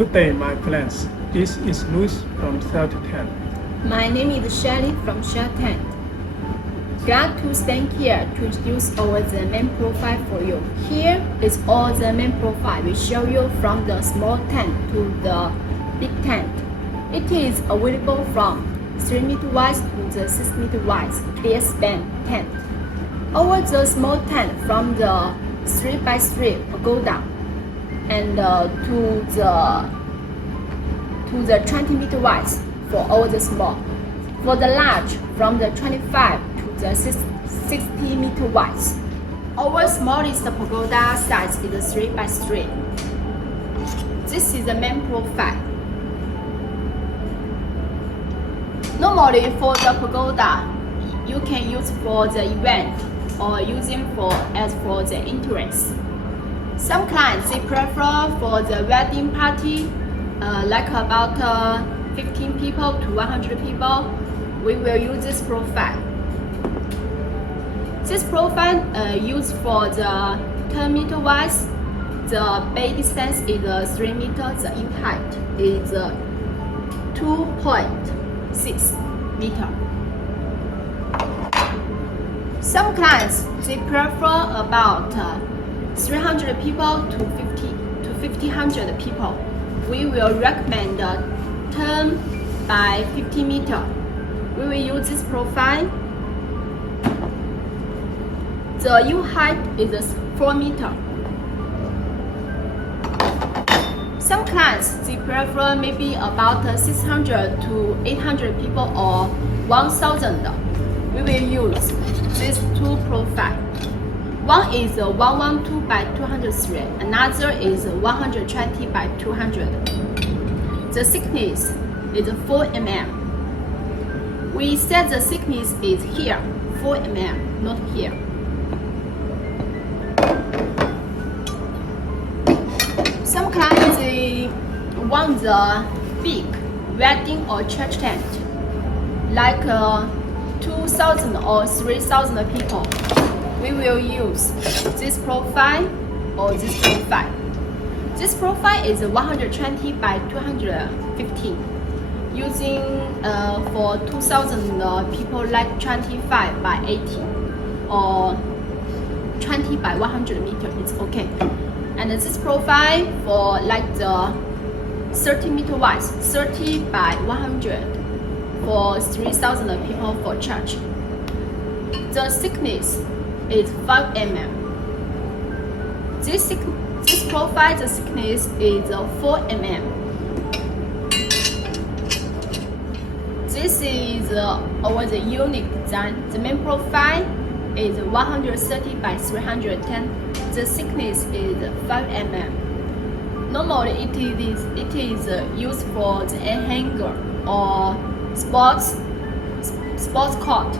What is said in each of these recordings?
Good day, my friends. This is Luis from South Tent. My name is Shelly from Shell Tent. Glad to stand here to introduce our the main profile for you. Here is all the main profile we show you from the small tent to the big tent. It is available from 3 meter wide to the 6 meter wide clear span tent. Over the small tent from the 3x3 pagoda and to the 20 meter wide for all the small. For the large, from the 25 to the 60 meter wide. Our smallest pagoda size is 3x3. This is the main profile. Normally for the pagoda, you can use for the event or using as for the interest. Some clients they prefer for the wedding party, like about 15 people to 100 people. We will use this profile. This profile used for the 10 meter wide. The base distance is 3 meters. The in height is 2.6 meter. Some clients they prefer about 300 people to 1500 people. We will recommend 10 by 50 meter. We will use this profile. The U height is 4 meter. Some clients they prefer maybe about 600 to 800 people or 1000. We will use these two profiles. One is 112 by 203, another is 120 by 200. The thickness is 4 mm. We said the thickness is here, 4 mm, not here. Some clients they want the big wedding or church tent, like 2,000 or 3,000 people. We will use this profile or this profile. This profile is 120 by 215. Using for 2,000 people like 25 by 80 or 20 by 100 meter, it's okay. And this profile for like the 30 meter wide, 30 by 100 for 3,000 people for church. The thickness is 5 mm. This profile, the thickness is 4 mm. This is our the unique design. The main profile is 130 by 310. The thickness is 5 mm. Normally it is used for the air hanger or sports court.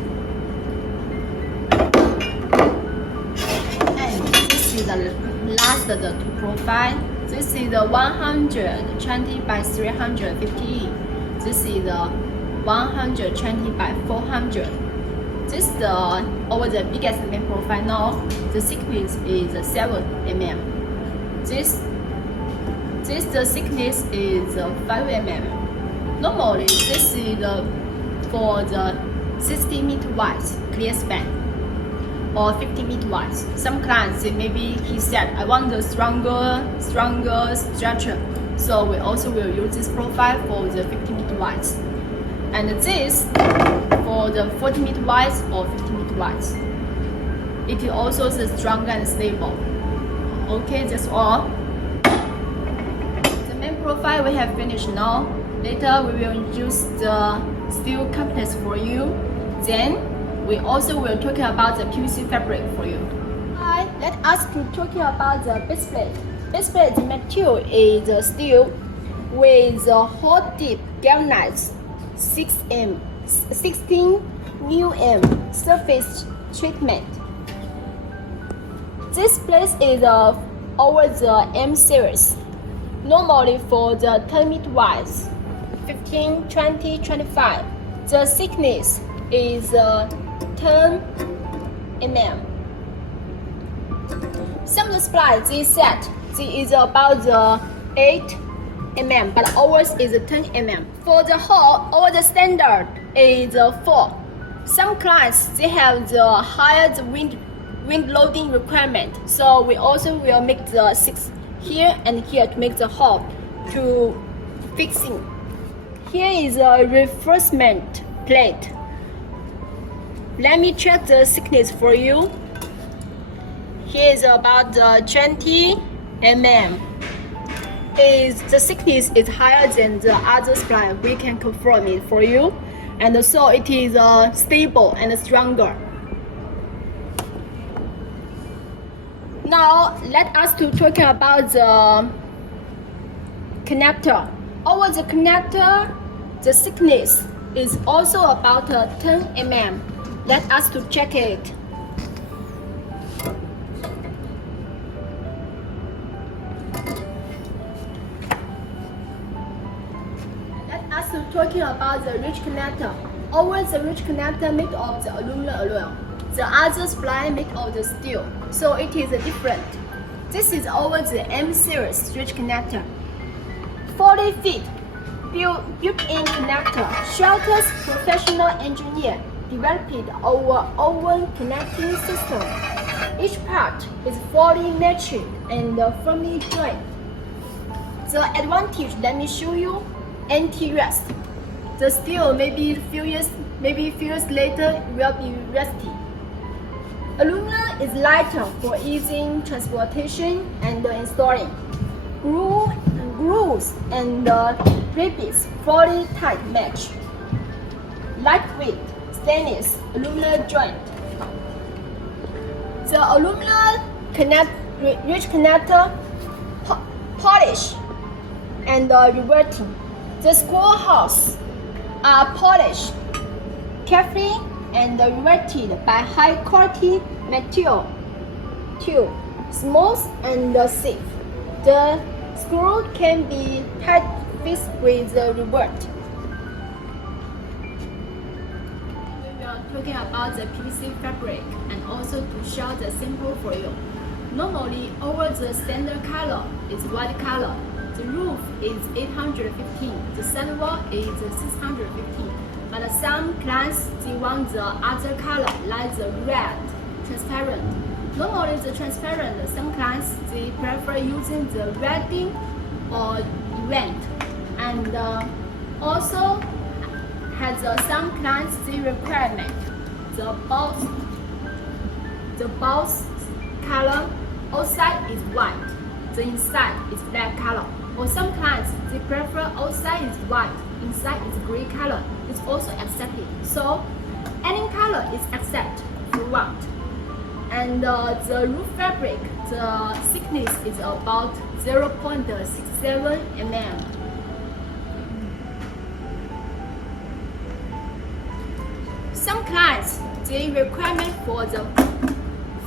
And this is the last the two profile. This is the 120 by 350. This is the 120 by 400. This is over the biggest main profile now. The thickness is 7 mm. The thickness is 5 mm. Normally this is for the 60 meter wide clear span or 50 meter wide. Some clients maybe he said I want the stronger structure, so we also will use this profile for the 50 meter wide. And this for the 40 meter wide or 50 meter wide. It is also stronger and stable. Okay, that's all. The main profile we have finished now. Later we will introduce the steel cabinets for you. Then we also will talk about the PVC fabric for you. Hi, let us to talking about the base plate. Base plate material is steel with a hot dip galvanized 16 mm surface treatment. This plate is over the M series. Normally for the 10 meter wide, 15, 20, 25. The thickness is 10 mm. Some suppliers they said this is about 8 mm, but ours is 10 mm. For the hole, our standard is 4. Some clients, they have the higher wind loading requirement, so we also will make the 6 here and here to make the hole to fixing. Here is a reinforcement plate. Let me check the thickness for you. Here is about 20 mm. The thickness is higher than the other supplier. We can confirm it for you, and so it is stable and stronger. Now let us to talking about the connector. Over the connector, the thickness is also about 10 mm. Let us to check it. Let us to talking about the ridge connector. Over the ridge connector made of the aluminum alone. The other supply made of the steel, so it is different. This is over the M series ridge connector. 40 feet built-in connector. Shelter's professional engineer developed our own connecting system. Each part is fully matched and firmly joined. The advantage, let me show you, anti-rust. The steel maybe few years later will be rusty. Aluminum is lighter for easy transportation and installing. Grooves and rivets fully tight match. Lightweight stainless aluminum joint. The aluminum ridge connector polish and reverting. The screw house are polished carefully and reverted by high quality material, smooth and safe. The screw can be tight fixed with the revert. We are talking about the PVC fabric and also to show the sample for you. Normally, over the standard color is white color. The roof is 815. The sidewall is 615. But some clients, they want the other color, like the red, transparent. Normally the transparent, some clients, they prefer using the wedding or event. And also has some clients, they requirement the both color, outside is white, the inside is black color. Or some clients, they prefer outside is white, inside is gray color. It's also accepted. So any color is accepted if you want. And the roof fabric, the thickness is about 0.67 mm. Some clients, they requirement for the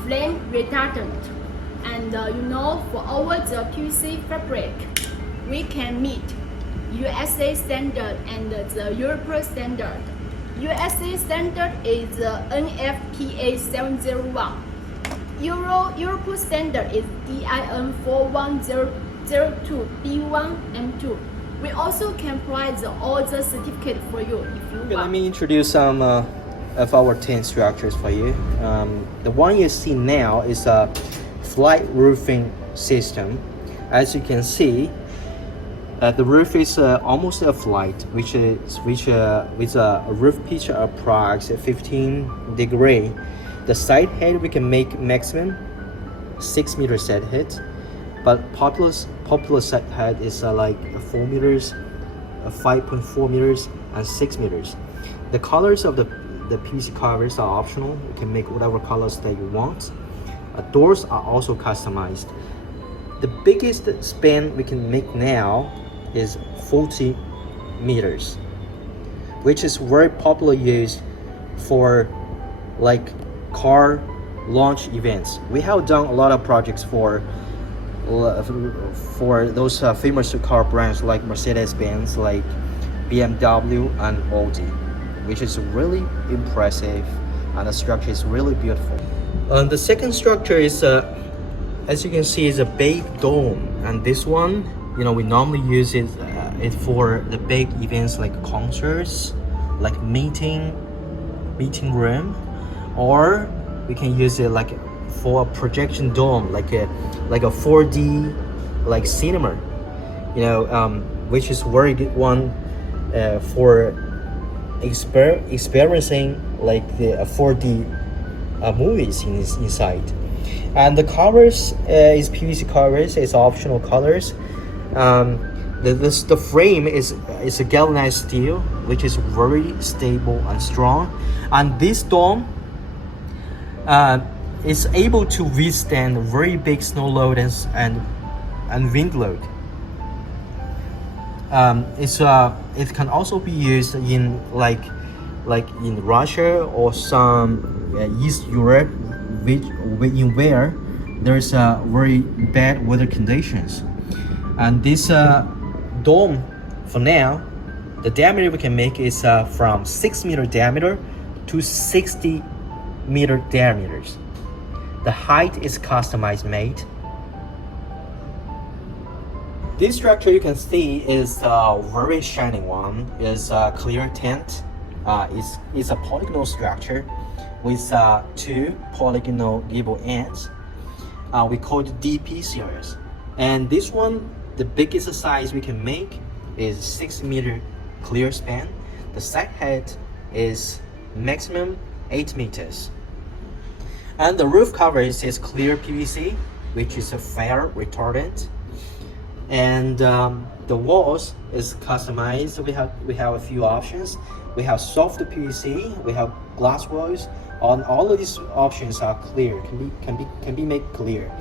flame retardant. And for our the PVC fabric, we can meet USA standard and the European standard. USA standard is NFPA 701. European standard is DIN 41002B1M2. We also can provide all the certificate for you if you want. Let me introduce some of our 10 structures for you. The one you see now is a flat roofing system. As you can see, the roof is almost a flat, which with a roof pitch of approx 15 degree. The side head we can make maximum 6 meter set height, but popular set height is like 4 meters, 5.4 meters, and 6 meters. The colors of the PVC covers are optional. You can make whatever colors that you want. Doors are also customized. The biggest span we can make now is 40 meters, which is very popular used for like car launch events. We have done a lot of projects for those famous car brands like Mercedes-Benz, like BMW and Audi, which is really impressive, and the structure is really beautiful. The second structure is as you can see, is a big dome, and this one we normally use it for the big events like concerts, like meeting room, or we can use it like for a projection dome, like a 4D like cinema, which is very good one for experiencing like the 4D movies inside. And the covers is PVC covers. It's optional colors. The frame is a galvanized steel, which is very stable and strong. And this dome is able to withstand very big snow load and wind load. It can also be used in like in Russia or some East Europe, where there's very bad weather conditions. And this dome, for now, the diameter we can make is from 6-meter diameter to 60-meter diameters. The height is customized made. This structure you can see is a very shining one. It's a clear tint. It's a polygonal structure with 2 polygonal gable ends. We call it DP series. And this one, the biggest size we can make is 6-meter clear span. The side height is maximum 8 meters. And the roof coverage is clear PVC, which is a fire retardant. And the walls is customized. We have a few options. We have soft PVC. We have glass walls. All of these options are clear. Can be made clear.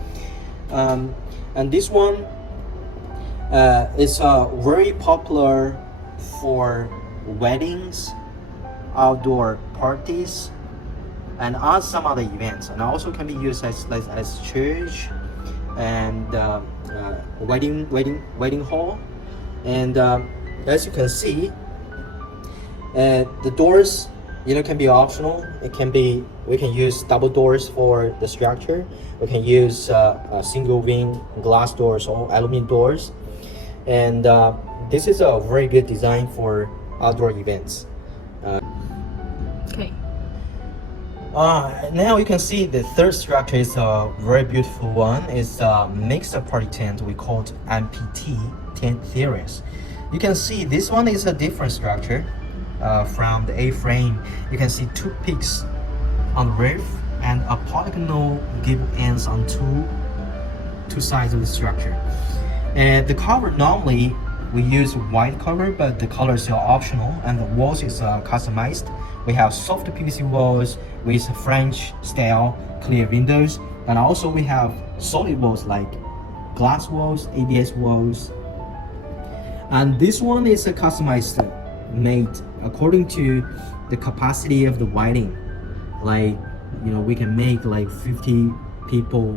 And this one is very popular for weddings, outdoor parties, and some other events. And also can be used as church and wedding hall. And as you can see, the doors can be optional. We can use double doors for the structure. We can use single wing glass doors or aluminum doors. And this is a very good design for outdoor events. Okay. Now you can see the third structure is a very beautiful one. It's a mixed party tent. We call it MPT tent series. You can see this one is a different structure from the A-frame. You can see 2 peaks on the roof and a polygonal gable ends on two sides of the structure. And the cover, normally we use white cover, but the colors are optional, and the walls is customized. We have soft PVC walls with French style clear windows, and also we have solid walls like glass walls, ABS walls. And this one is a customized made according to the capacity of the wedding. Like, we can make like 50 people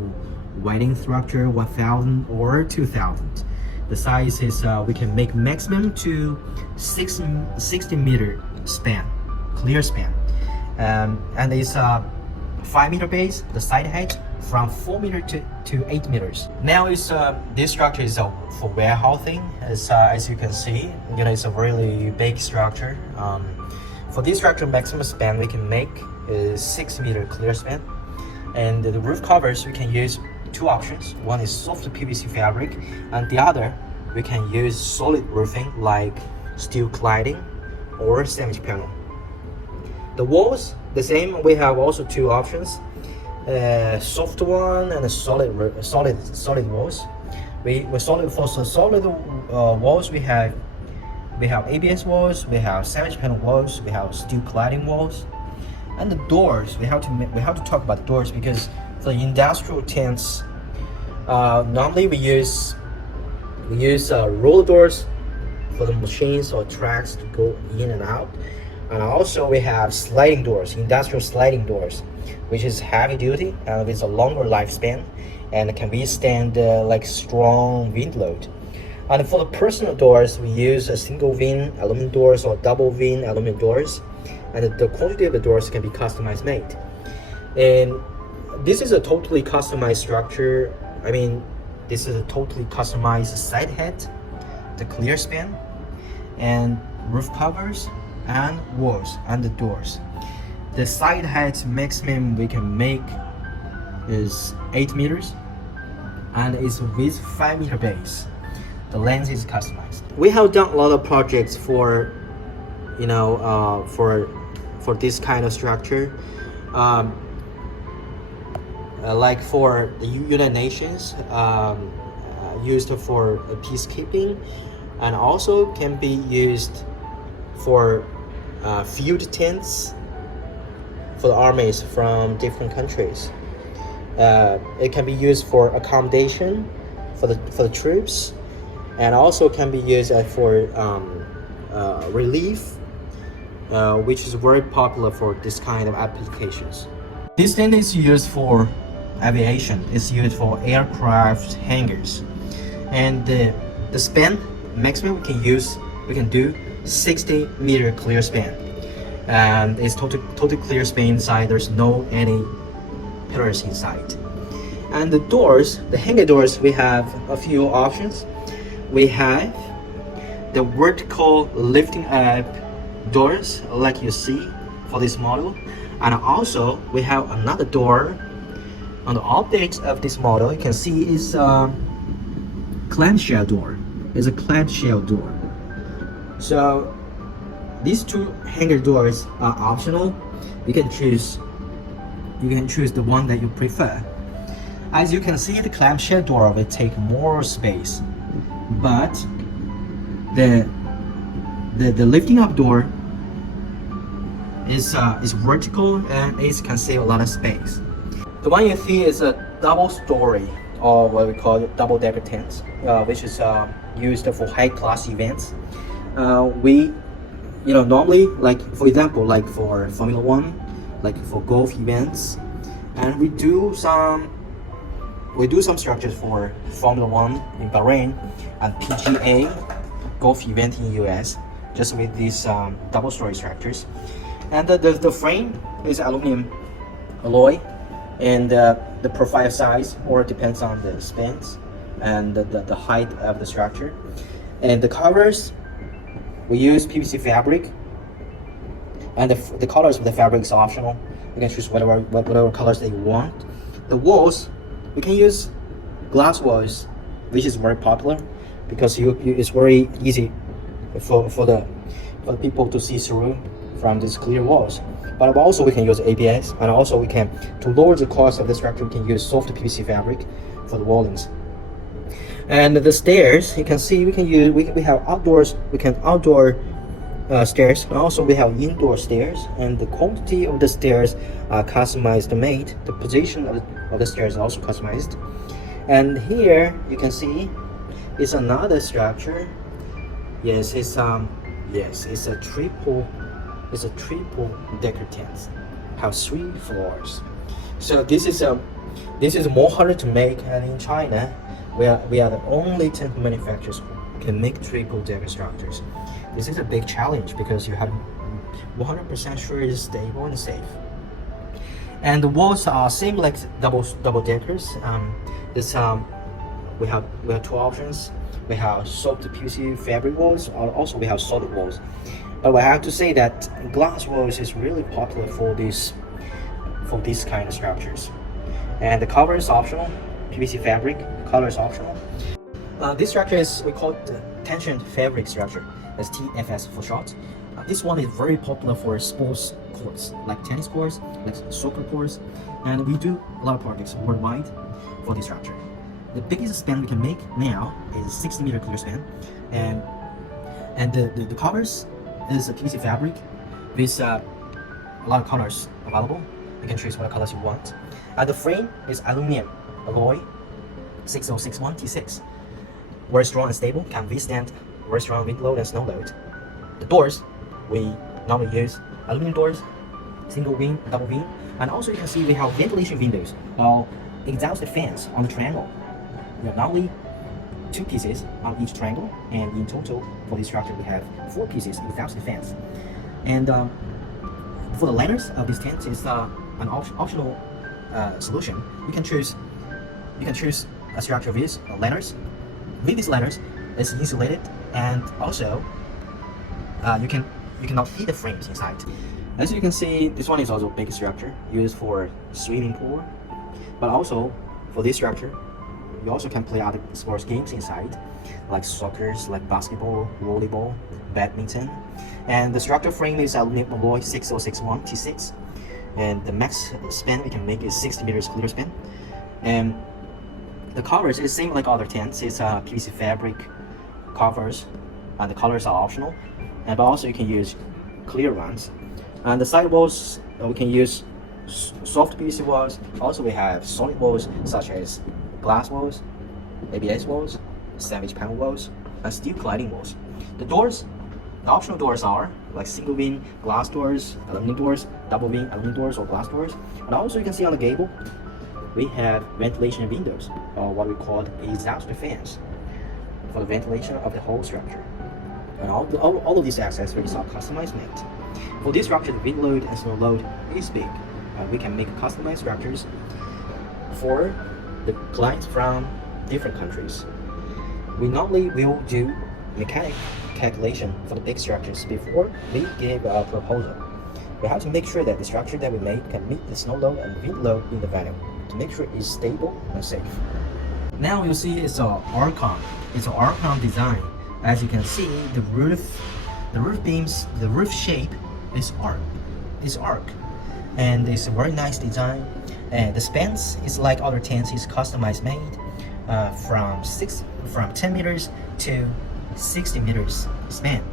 wedding structure, 1,000 or 2,000. The size is we can make maximum to 60-meter span, clear span, and it's 5-meter base. The side height from 4 meters to 8 meters. Now this structure is for warehousing. As you can see, it's a really big structure. For this structure, maximum span we can make is 6-meter clear span, and the roof covers we can use 2 options. One is soft PVC fabric, and the other we can use solid roofing like steel cladding or sandwich panel. The walls, the same. We have also 2 options: soft one and a solid walls. For solid walls we have ABS walls, we have sandwich panel walls, we have steel cladding walls. And the doors, we have to talk about the doors, because for the industrial tents, normally we use roller doors for the machines or tracks to go in and out. And also we have sliding doors, industrial sliding doors, which is heavy duty and with a longer lifespan and can withstand like strong wind load. And for the personal doors, we use a single wing aluminum doors or double wing aluminum doors, and the quantity of the doors can be customized made. And this is a totally customized structure. I mean, This is a totally customized side head, the clear span, and roof covers, and walls and the doors. The side head maximum we can make is 8 meters, and it's with 5-meter base. The length is customized. We have done a lot of projects for, for this kind of structure, like for the United Nations, used for peacekeeping, and also can be used for field tents for the armies from different countries. It can be used for accommodation for the troops, and also can be used for relief, which is very popular for this kind of applications. This tent is used for aviation. It's used for aircraft hangars, and the span maximum we can do 60-meter clear span, and it's total clear span inside. There's no any pillars inside. And the doors, the hanger doors, we have a few options. We have the vertical lifting up doors, like you see for this model, and also we have another door on the optics of this model. You can see is a clamshell door. It's a clamshell door. So these two hanger doors are optional. You can choose the one that you prefer. As you can see, the clamshell door will take more space, but the lifting up door is vertical, and it can save a lot of space. The one you see is a double story, or what we call double decker tent, which is used for high class events. We normally, like for example, like for Formula 1, like for golf events, and we do some structures for Formula 1 in Bahrain and PGA golf event in US, just with these double story structures. And the frame is aluminum alloy, and the profile size or depends on the spans and the height of the structure. And the covers, we use PVC fabric, and the colors of the fabric is optional. You can choose whatever colors that you want. The walls, we can use glass walls, which is very popular because it's very easy for the people to see through from these clear walls. But also we can use ABS, and also we can, to lower the cost of the structure, we can use soft PVC fabric for the wallings. And the stairs, you can see we have outdoor stairs, and also we have indoor stairs, and the quantity of the stairs are customized made. The position of the stairs is also customized. And here you can see it's another structure. Yes, it's a triple decker tent. Have 3 floors. So this is more harder to make, and in China we are the only tent manufacturers who can make triple decker structures. This is a big challenge because you have 100% sure it's stable and safe. And the walls are same like double deckers. We have 2 options. We have soft PVC fabric walls, or also we have solid walls. But I have to say that glass walls is really popular for these kind of structures. And the cover is optional. PVC fabric color is optional. This structure we call it the tension fabric structure. That's TFS for short. This one is very popular for sports courts, like tennis courts, like soccer courts, and we do a lot of projects worldwide for this structure. The biggest span we can make now is 60-meter clear span, and the covers is a PVC fabric with a lot of colors available. You can choose what colors you want. And the frame is aluminum alloy 6061 T6. Very strong and stable, can withstand very strong wind load and snow load. The doors, we normally use aluminum doors, single wing, double wing, and also you can see we have ventilation windows or exhaust fans on the triangle. We have normally 2 pieces on each triangle, and in total for this structure we have 4 pieces exhaust fans. And for the liners of this tent is an optional solution. You can choose a structure of these ladders. With these ladders, it's insulated, and also you cannot see the frames inside. As you can see, this one is also a big structure used for swimming pool, but also for this structure, you also can play other sports games inside, like soccer, like basketball, volleyball, badminton. And the structure frame is aluminum alloy 6061 T6, and the max span we can make is 60 meters clear span. And the covers is same like other tents. It's PVC fabric covers, and the colors are optional. And but also you can use clear ones. And the side walls we can use soft PVC walls. Also we have solid walls such as glass walls, ABS walls, sandwich panel walls, and steel cladding walls. The doors, the optional doors are like single wing glass doors, aluminum doors, double wing aluminum doors or glass doors. And also you can see on the gable we have ventilation windows, or what we call exhaust fans, for the ventilation of the whole structure. And all of these accessories are customized made. For this structure, the wind load and snow load is big. We can make customized structures for the clients from different countries. We normally will do mechanic calculation for the big structures before we give a proposal. We have to make sure that the structure that we make can meet the snow load and wind load in the venue to make sure it's stable and safe. Now you'll see it's an archon. It's an archon design. As you can see, the roof beams, the roof shape is arc. And it's a very nice design. And the spans is like other tents, is customized made from 10 meters to 60 meters span.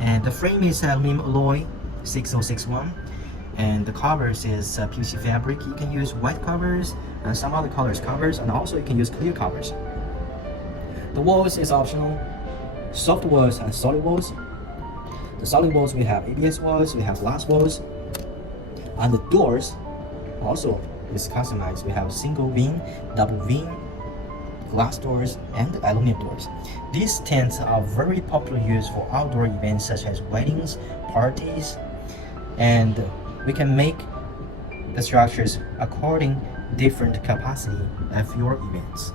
And the frame is aluminum alloy 6061, and the covers is PVC fabric. You can use white covers and some other colors covers, and also you can use clear covers. The walls is optional, soft walls and solid walls. The solid walls we have ABS walls, we have glass walls, and the doors also is customized. We have single wing, double wing, glass doors, and aluminum doors. These tents are very popular used for outdoor events such as weddings, parties, and we can make the structures according different capacity of your events.